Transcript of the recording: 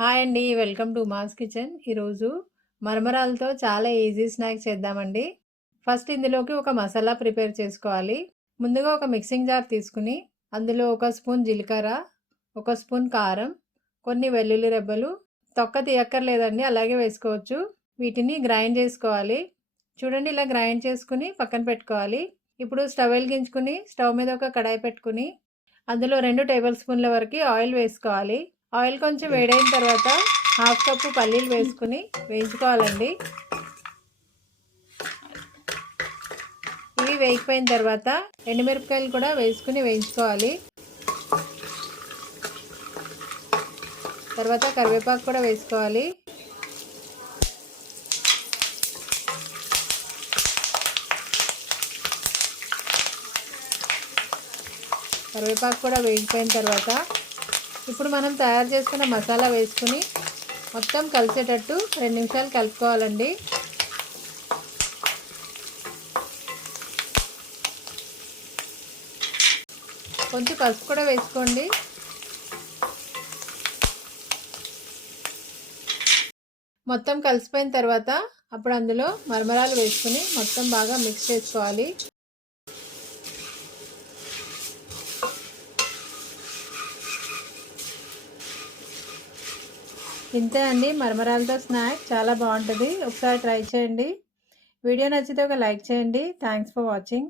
Hi అండి. Welcome to mass kitchen. ఈరోజు మరమరాలతో చాలా ఈజీ స్నాక్ చేద్దామండి. ఫస్ట్ ఇందులోకి ఒక మసాలా ప్రిపేర్ చేసుకోవాలి. ముందుగా ఒక మిక్సింగ్ జార్ తీసుకుని అందులో ఒక స్పూన్ జీలకర్ర, ఒక స్పూన్ కారం, కొన్ని వెల్లుల్లి రెబ్బలు, తొక్క తీయక్కర్లేదండి, అలాగే వేసుకోవచ్చు. వీటిని గ్రైండ్ చేసుకోవాలి. చూడండి, ఇలా గ్రైండ్ చేసుకుని పక్కన పెట్టుకోవాలి. ఇప్పుడు స్టవ్ వెలిగించుకుని స్టవ్ మీద ఒక కడాయి పెట్టుకుని అందులో 2 టేబుల్ స్పూన్ల వరకు ఆయిల్ వేసుకోవాలి. ఆయిల్ కొంచెం వేడైన తర్వాత హాఫ్ కప్పు పల్లీలు వేసుకుని వేయించుకోవాలండి. ఇవి వేగిపోయిన తర్వాత ఎండుమిరపకాయలు కూడా వేసుకుని వేయించుకోవాలి. తర్వాత కరివేపాకు కూడా వేసుకోవాలి. కరివేపాకు కూడా వేగిపోయిన తర్వాత ఇప్పుడు మనం తయారు చేసుకున్న మసాలా వేసుకుని మొత్తం కలిసేటట్టు 2 నిమిషాలు కలుపుకోవాలండి. కొంచెం పసుపు కూడా వేసుకోండి. మొత్తం కలిసిపోయిన తర్వాత అప్పుడు అందులో మరమరాలు వేసుకుని మొత్తం బాగా మిక్స్ చేసుకోవాలి. ఇంతే అండి, మరమరాలతో స్నాక్ చాలా బాగుంటుంది. ఒకసారి ట్రై చేయండి. వీడియో నచ్చితే ఒక లైక్ చేయండి. Thanks for watching.